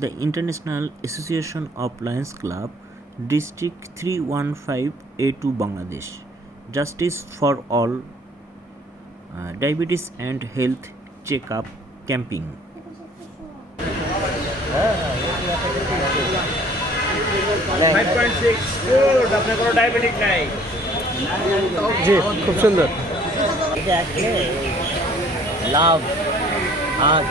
The International Association of Lions Club, District 315A2 Bangladesh. Justice for all, diabetes and health checkup camping. 5.6 good আপনার কোনো diabetic নাই জি খুব সুন্দর এটা আসলে লাভ আর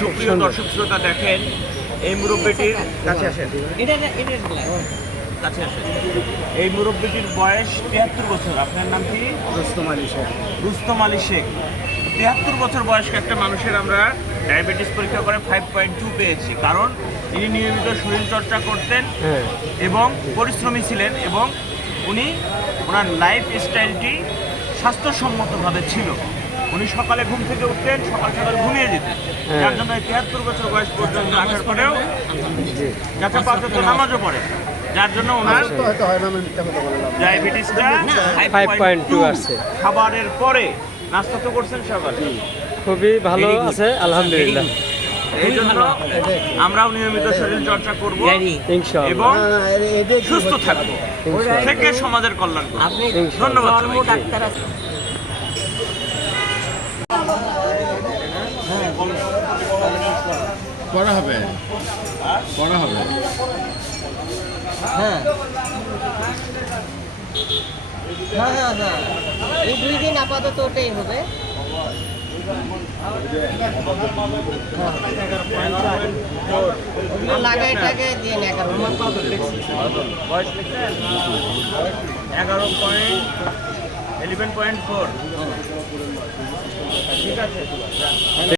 সুপ্রিয় দর্শক শ্রোতা দেখেন এই মুরব্বিটির কাছে আসেন কাছে আসেন এই মুরব্বিটির বয়স 73 বছর আপনার নাম কি রুস্তম আলী শেখ 73 বছর বয়স্ক একটা মানুষের আমরা ডায়াবেটিস পরীক্ষা করে 5.2 পেয়েছি কারণ তিনি নিয়মিত শরীর চর্চা করতেন এবং পরিশ্রমী ছিলেন এবং উনি ওনার লাইফ স্টাইলটি স্বাস্থ্যসম্মতভাবে ছিল উনি সকালে ঘুম থেকে উঠতেন সকাল সকাল ঘুমিয়ে যেতেন যার জন্য 73 বছর বয়স পর্যন্ত আসার পরেও যাতে 5 ওয়াক্ত নামাজও পড়ে যার জন্য ওনার ডায়াবেটিসটা 5.2 আসছে খাবারের পরে নাস্তা তো করছেন সকালে খুবই ভালো আছে আলহামদুলিল্লাহ এই জন্য আমরাও নিয়মিত শরীর চর্চা করব এবং সুস্থ থাকবো থেকে সমাজের কল্যাণ করব ধন্যবাদ ডাক্তার করা হবে হ্যাঁ এই 2 দিন আপাতত ওটাই হবে ওগুলো লাগাই টাকে দিয়ে 11.4 ঠিক আছে